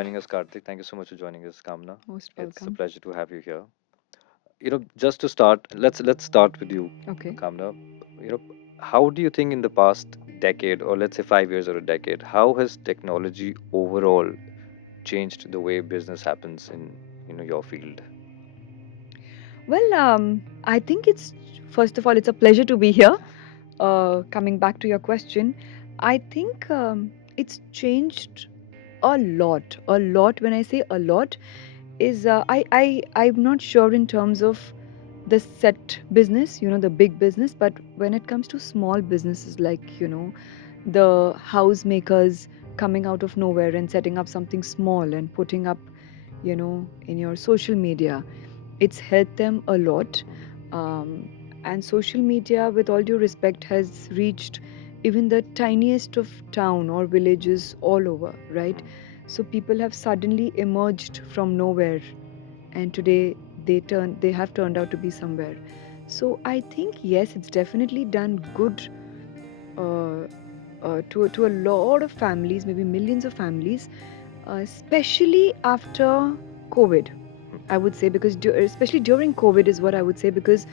joining us, Karthik. Thank you so much for joining us, Kamna. Most It's a welcome. pleasure to have you here. Just to start, let's start with you, Okay. Kamna. How do you think in the past decade, or let's say 5 years or a decade, how has technology overall changed the way business happens in your field? Well, I think it's first of all, it's a pleasure to be here. Coming back to your question, I think it's changed a lot. A lot. When I say a lot, is I'm not sure in terms of the set business, the big business, but when it comes to small businesses like the house makers coming out of nowhere and setting up something small and putting up, in your social media, it's helped them a lot. And social media, with all due respect, has reached even the tiniest of town or villages all over, right? So people have suddenly emerged from nowhere, and today they have turned out to be somewhere. So I think yes, it's definitely done good uh, to a lot of families, maybe millions of families, especially after COVID. Mm. I would say because especially during COVID is what I would say, because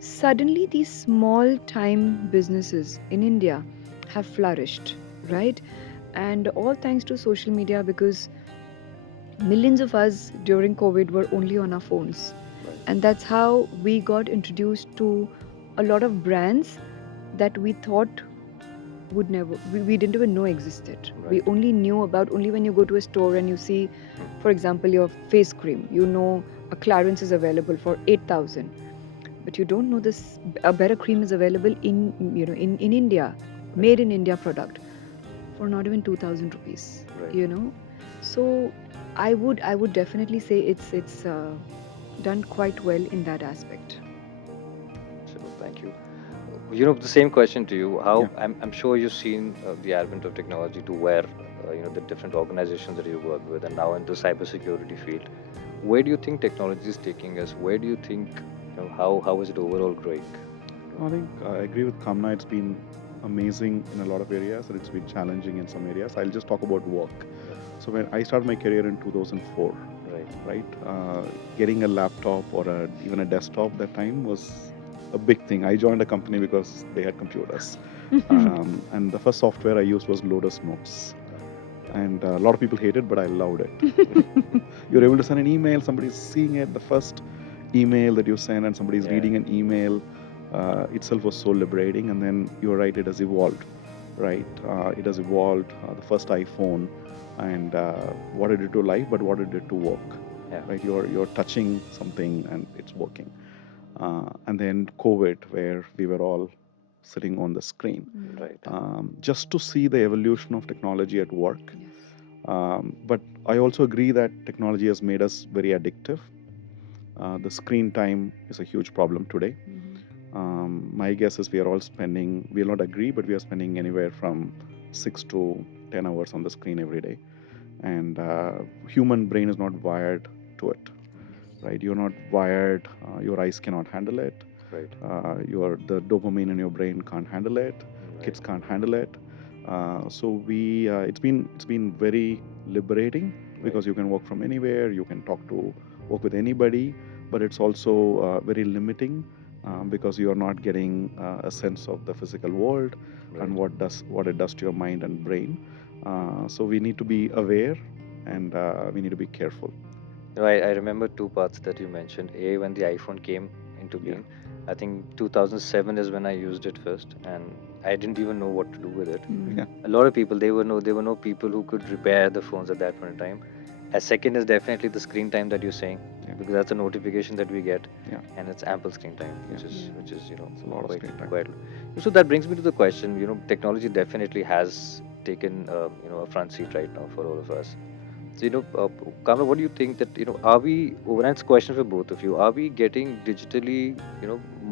suddenly these small time businesses in India have flourished, right? And all thanks to social media, because millions of us during COVID were only on our phones. Right, And that's how we got introduced to a lot of brands that we thought would never, we didn't even know existed. We right. only knew about only when you go to a store and you see, Mm. for example, your face cream, a Clarins is available for 8,000, but you don't know this a better cream is available in India, Right, made in India product for not even 2,000 rupees, right. so I would definitely say it's done quite well in that aspect. So thank you. The same question to you. Yeah. I'm sure you've seen the advent of technology to where the different organizations that you work with, and now into cybersecurity field. Where do you think technology is taking us? Where do you think how is it overall growing? I think I agree with Kamna. It's been amazing in a lot of areas, and it's been challenging in some areas. I'll just talk about work. Right, So when I started my career in 2004, right, right, getting a laptop or even a desktop that time was a big thing. I joined a company because they had computers, and the first software I used was Lotus Notes. And a lot of people hate it, but I loved it. You're able to send an email, somebody's seeing it. The first email that you send and somebody's yeah, reading an email itself was so liberating. And then you're right, it has evolved, right? It has evolved. The first iPhone, and what it did to life, but what it did to work, yeah, right? You're touching something and it's working. And then COVID, where we were all sitting on the screen, right, just to see the evolution of technology at work. Yes. But I also agree that technology has made us very addictive. The screen time is a huge problem today. My guess is we are all spending, we'll not agree, but we are spending anywhere from 6 to 10 hours on the screen every day. And human brain is not wired to it, right? You're not wired, your eyes cannot handle it. right, The dopamine in your brain can't handle it. right, Kids can't handle it. So it's been very liberating right, because you can work from anywhere. You can work with anybody, but it's also very limiting because you are not getting a sense of the physical world and right. what it does to your mind and brain. So we need to be aware, and we need to be careful. I remember two parts that you mentioned. A, when the iPhone came into Yeah. being, I think 2007 is when I used it first, and I didn't even know what to do with it. Yeah. A lot of people, there were no people who could repair the phones at that point in time. A second is definitely the screen time that you're saying, Yeah. because that's a notification that we get, Yeah. and it's ample screen time, Yeah. which is Yeah. which is It's a lot of quite screen time. quite. So that brings me to the question. Technology definitely has taken a front seat right now for all of us. So, Kamla, what do you think that, are we, overnight question for both of you, are we getting digitally,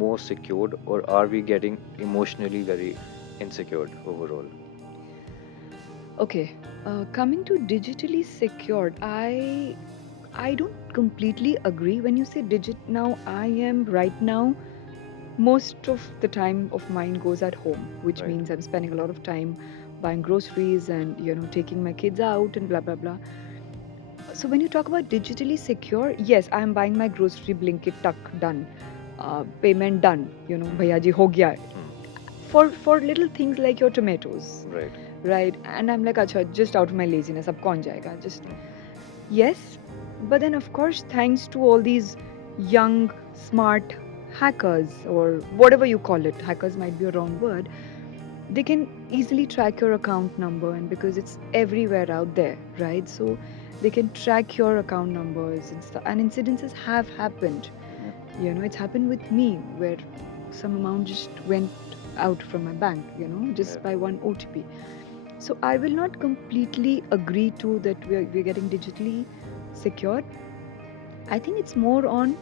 more secured, or are we getting emotionally very insecure overall? Okay. Coming to digitally secured, I don't completely agree when you say digit. Now I am right now, most of the time of mine goes at home, which Right, means I'm spending a lot of time buying groceries and taking my kids out and blah blah blah. So when you talk about digitally secure, yes, I am buying my grocery Blinkit tuck done, payment done. Bhaiya ji ho gaya. Hmm. For little things like your tomatoes, Right. right? And I'm like, acha, just out of my laziness, ab kaun jayega? Just Hmm. yes, but then of course, thanks to all these young, smart hackers or whatever you call it, hackers might be a wrong word. They can easily track your account number, and because it's everywhere out there, right? So they can track your account numbers and stuff. And incidences have happened. Yeah. It's happened with me where some amount just went out from my bank, just Yeah. by one OTP. So I will not completely agree to that we're getting digitally secure. I think it's more on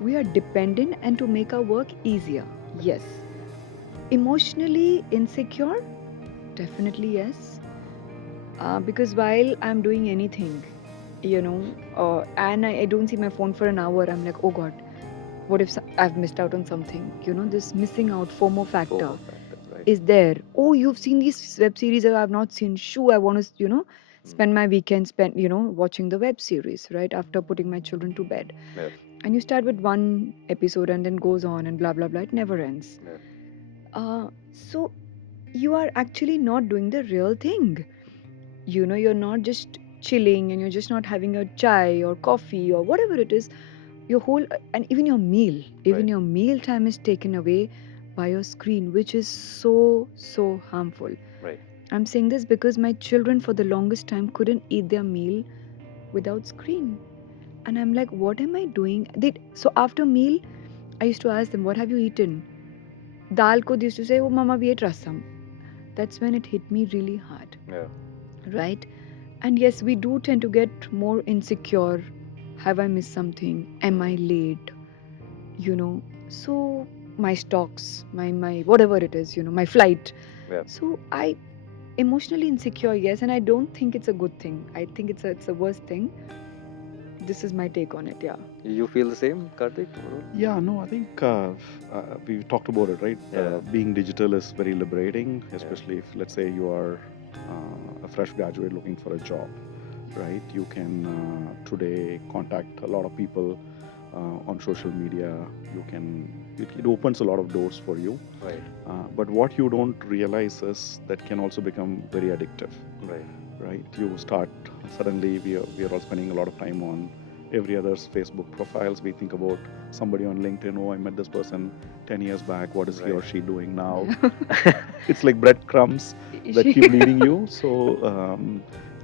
we are dependent and to make our work easier. Yes. Emotionally insecure? Definitely yes. Because while I'm doing anything, and I don't see my phone for an hour, I'm like, oh God, what if I've missed out on something? This missing out FOMO factor FOMO factor. Right. is there. Oh, you've seen these web series that I've not seen. Shoo, I want to, Hmm. spend my weekend watching the web series, right? After putting my children to bed. Yeah. And you start with one episode and then goes on and blah, blah, blah. It never ends. Yeah. So you are actually not doing the real thing. You're not just chilling and you're just not having a chai or coffee or whatever it is. Your whole, and even Right. your meal time is taken away by your screen, which is so harmful. Right. I'm saying this because my children for the longest time couldn't eat their meal without screen. And I'm like, what am I doing? So after meal, I used to ask them, what have you eaten? Dal ko, they used to say, oh mama, we ate rasam. That's when it hit me really hard, Yeah. right? And yes, we do tend to get more insecure. Have I missed something? Am I Hmm. late? So my stocks, my whatever it is, my flight. Yeah. So I emotionally insecure, yes, and I don't think it's a good thing. I think it's a worst thing. This is my take on it, yeah. You feel the same, Karthik? Overall? Yeah, no, I think we talked about it, right? Yeah. Being digital is very liberating, Yeah. especially if, let's say, you are a fresh graduate looking for a job, right? You can today contact a lot of people on social media. It opens a lot of doors for you. Right. But what you don't realize is that can also become very addictive, Right. right? You start suddenly we are all spending a lot of time on every other's Facebook profiles. We think about somebody on LinkedIn. Oh, I met this person 10 years back. What is he or Right. she doing now? It's like breadcrumbs that She- keep leading you. So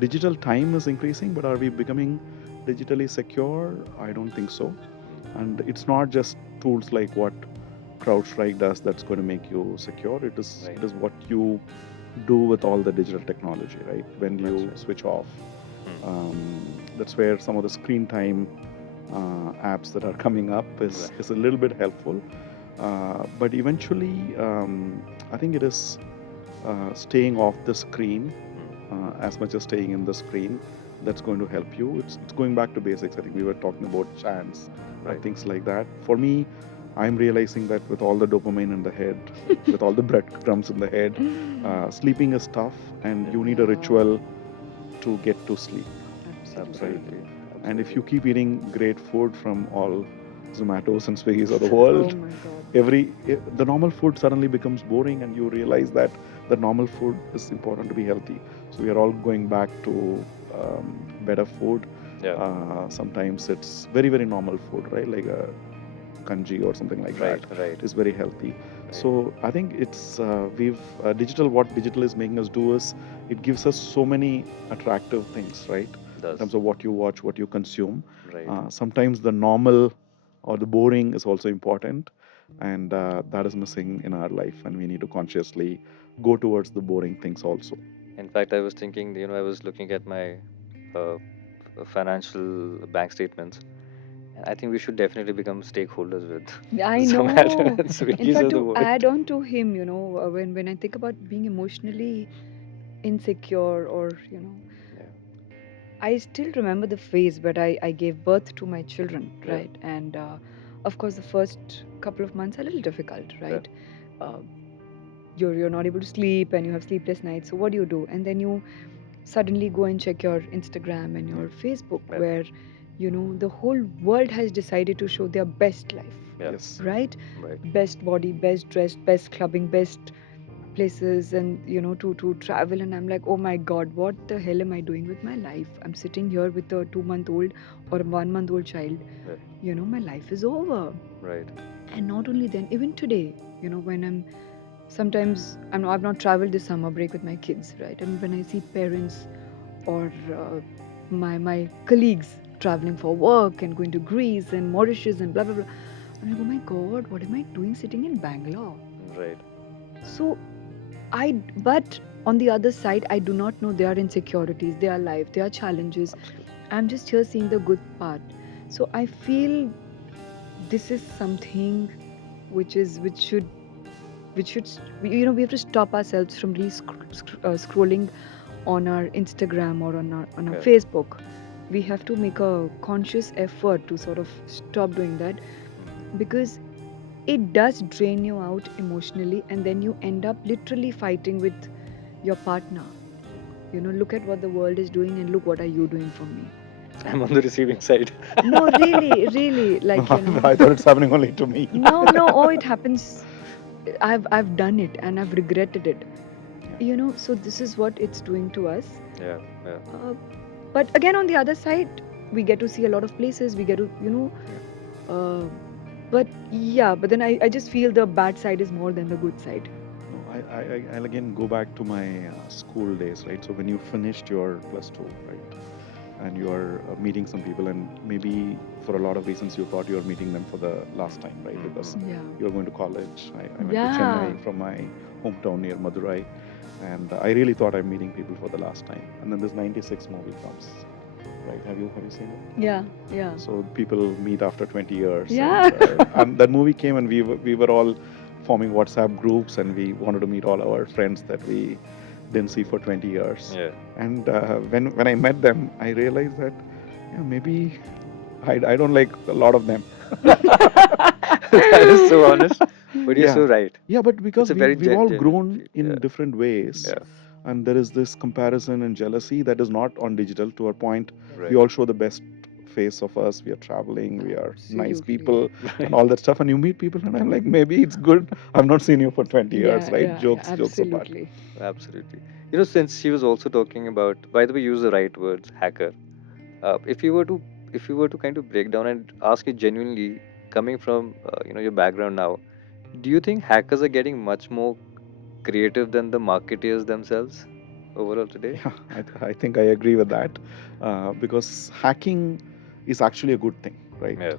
digital time is increasing, but are we becoming digitally secure? I don't think so. Hmm. And it's not just tools like what CrowdStrike does that's going to make you secure. It is Right. it is what you do with all the digital technology, right? When That's you right. switch off, Hmm. that's where some of the screen time apps that are coming up Right. is a little bit helpful. But eventually, I think it is staying off the screen Hmm. as much as staying in the screen that's going to help you. It's going back to basics. I think we were talking about chants and Right. things like that. For me, I'm realizing that with all the dopamine in the head, with all the breadcrumbs in the head, sleeping is tough, and Yeah. you need a Yeah, ritual to get to sleep, absolutely. right? Absolutely. And if Absolutely. you keep eating great food from all Zomatos and Swiggies of the Oh world, my god. the normal food suddenly becomes boring, and you realize that the normal food is important to be healthy. So we are all going back to better food. Yeah. Sometimes it's very very normal food, right? Like a kanji or something like that Right. Right. is very healthy. Right. So I think it's we've digital. What digital is making us do is it gives us so many attractive things, right? In Does. terms of what you watch, what you consume. Right. Sometimes the normal or the boring is also important, and that is missing in our life, and we need to consciously go towards the boring things also. In fact, I was thinking, I was looking at my uh, financial bank statements. And I think we should definitely become stakeholders with I Zomato know. and In Swiggy's fact, of the to world. add on to him, when I think about being emotionally insecure or, Yeah. I still remember the phase where I gave birth to my children, Yeah. right? And of course, the first couple of months are a little difficult, Yeah. right? Uh, you're not able to sleep and you have sleepless nights. So what do? And then you suddenly go and check your Instagram and your Facebook, Yeah. where the whole world has decided to show their best life, Yeah. Yes. right? Right. Best body, best dressed, best clubbing, best places, and to travel. And I'm like, oh my god, what the hell am I doing with my life? I'm sitting here with a 2-month old or a 1-month old child. Yeah. My life is over. Right. And not only then, even today, when I've not traveled this summer break with my kids, right? And when I see parents or my colleagues traveling for work and going to Greece and Mauritius and blah blah blah, I'm like, oh my god, what am I doing sitting in Bangalore? Right. So but on the other side, I do not know their insecurities, their life, their challenges. Absolutely. I'm just here seeing the good part. So I feel this is something which should we have to stop ourselves from really scrolling on our Instagram or on our Yeah. Facebook. We have to make a conscious effort to sort of stop doing that, because it does drain you out emotionally, and then you end up literally fighting with your partner. Look at what the world is doing, and look what are you doing for me. I'm on the receiving side. No, really, really, like I thought it's happening only to me. no, oh, it happens. I've done it and I've regretted it. So this is what it's doing to us. Yeah. Yeah. But again, on the other side, we get to see a lot of places. We get to, uh, but yeah, but then I just feel the bad side is more than the good side. No, I'll again go back to my school days, right? So when you finished your plus two, right, and you are meeting some people, and maybe for a lot of reasons you thought you were meeting them for the last time, right? Because Yeah. you're going to college. I went to Yeah. Chennai from my hometown near Madurai, and I really thought I'm meeting people for the last time. And then this '96 movie comes, right? Have you seen it? Yeah, yeah. So people meet after 20 years. Yeah. And that movie came, and we were all forming WhatsApp groups, and we wanted to meet all our friends that we didn't see for 20 years. Yeah. And when I met them, I realized that maybe I don't like a lot of them. That is so honest, but you're Yeah. so right. Yeah, but because It's a very we've all genuine grown feel. in Yeah. different ways, Yeah. and there is this comparison and jealousy that is not on digital. To our point, we Right. all show the best face of us. We are traveling, we are nice Absolutely. people, Right. and all that stuff. And you meet people, and I'm like, maybe it's good. I've not seen you for 20 years, Yeah, right? yeah, Jokes apart. absolutely. Absolutely. Since she was also talking about, by the way, use the right words, hacker. If you were to, kind of break down and ask you genuinely, coming from, your background now, do you think hackers are getting much more creative than the marketeers themselves overall today? Yeah, I think I agree with that, because hacking is actually a good thing, right? Yeah.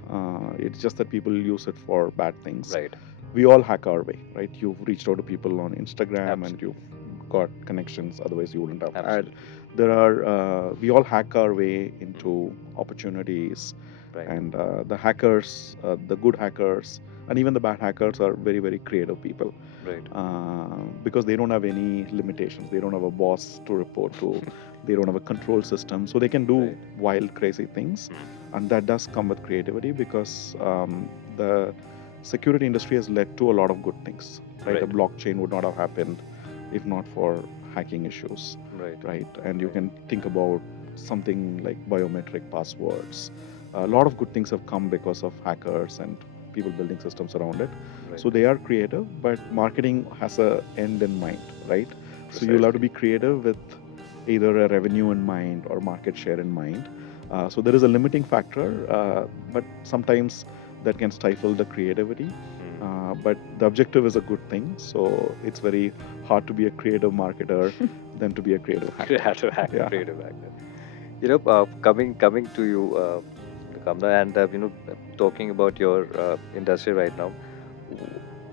It's just that people use it for bad things. Right. We all hack our way, right? You've reached out to people on Instagram and Absolutely. you've got connections, otherwise you wouldn't have had. Absolutely. We all hack our way into opportunities, Right. and the hackers, the good hackers, and even the bad hackers are very, very creative people, Right. because they don't have any limitations. They don't have a boss to report to. They don't have a control system, so they can do Right. wild, crazy things, and that does come with creativity, because the security industry has led to a lot of good things, right? A Right. blockchain would not have happened if not for hacking issues, Right. right? And you Right. can think about something like biometric passwords. A lot of good things have come because of hackers and people building systems around it. Right. So they are creative, but marketing has a end in mind, right? So you'll have to be creative with either a revenue in mind or market share in mind. So there is a limiting factor, but sometimes that can stifle the creativity. But the objective is a good thing, so it's very hard to be a creative marketer than to be a creative hacker. Creative hacker. Yeah. Creative hacker. Coming to you, Kamna, and talking about your industry right now,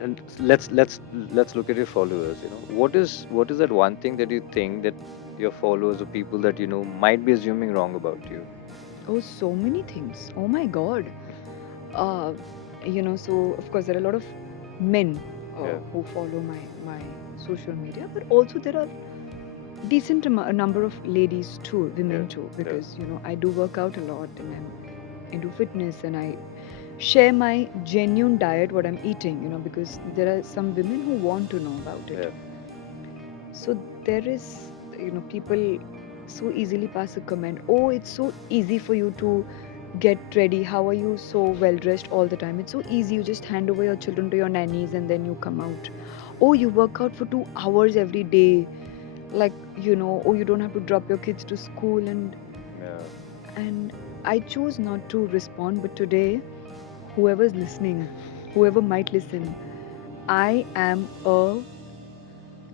and let's look at your followers. What is that one thing that you think that your followers or people that might be assuming wrong about you? Oh, so many things. Oh my God. So of course there are a lot of men Yeah. who follow my social media, but also there are decent number of ladies too, women Yeah, too, yeah. because I do work out a lot and I'm into fitness, and I share my genuine diet, what I'm eating, because there are some women who want to know about it. Yeah. So there is, people so easily pass a comment. Oh, it's so easy for you to get ready. How are you so well dressed all the time? It's so easy. You just hand over your children to your nannies and then you come out. Oh, you work out for 2 hours every day. Like, oh, you don't have to drop your kids to school. And I choose not to respond. But today, whoever's listening, whoever might listen, I am a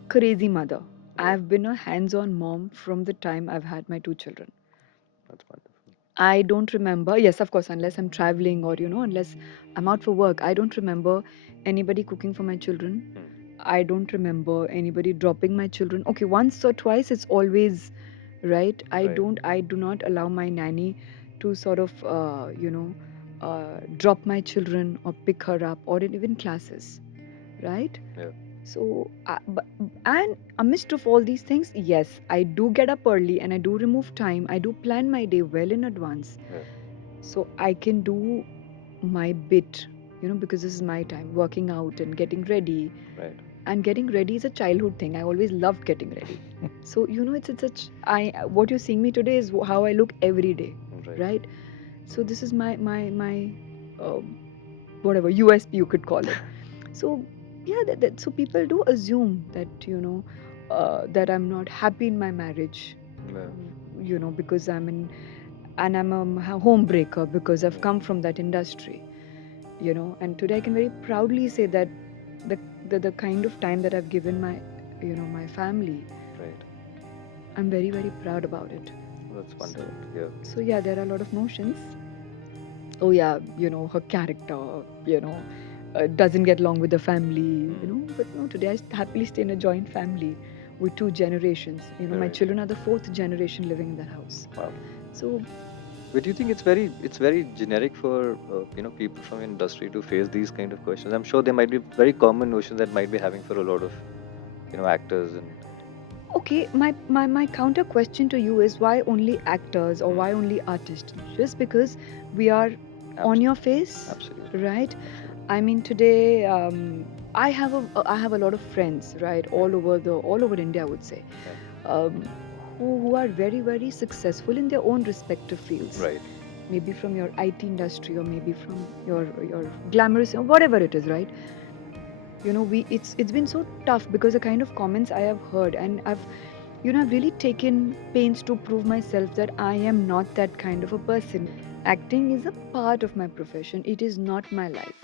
crazy mother. Yeah. I've been a hands on mom from the time I've had my 2 children. That's wonderful. I don't remember, yes, of course, unless I'm traveling or, unless I'm out for work, I don't remember anybody cooking for my children. I don't remember anybody dropping my children. Okay, once or twice, it's always right. I do not allow my nanny to sort of, drop my children or pick her up or in even classes, right? Yeah. So, and amidst of all these things, yes, I do get up early and I do remove time. I do plan my day well in advance. Yeah. So I can do my bit, because this is my time, working out and getting ready. Right. And getting ready is a childhood thing. I always loved getting ready. So, it's such, what you're seeing me today is how I look every day, right? So this is my uh, whatever USP you could call it. So yeah, so people do assume that that I'm not happy in my marriage, Yeah. because I'm a home breaker because I've Yeah. come from that industry, and today I can very proudly say that the the kind of time that I've given my my family, Right. I'm very very proud about it. That's So, wonderful to hear. so yeah, there are a lot of notions. Oh yeah, her character, doesn't get along with the family, but no, today I happily stay in a joint family with 2 generations. My Right. children are the 4th generation living in that house. Wow. So But do you think it's very generic for people from industry to face these kind of questions? I'm sure there might be very common notions that might be having for a lot of actors and okay, my counter question to you is, why only actors or why only artists? Just because we are on your face, absolutely. right? I mean, today I have a lot of friends, right, all over India, I would say, um, who are very very successful in their own respective fields. Right. Maybe from your IT industry or maybe from your glamorous, whatever it is, right? It's been so tough because the kind of comments I have heard, and I've really taken pains to prove myself that I am not that kind of a person. Acting is a part of my profession. It is not my life.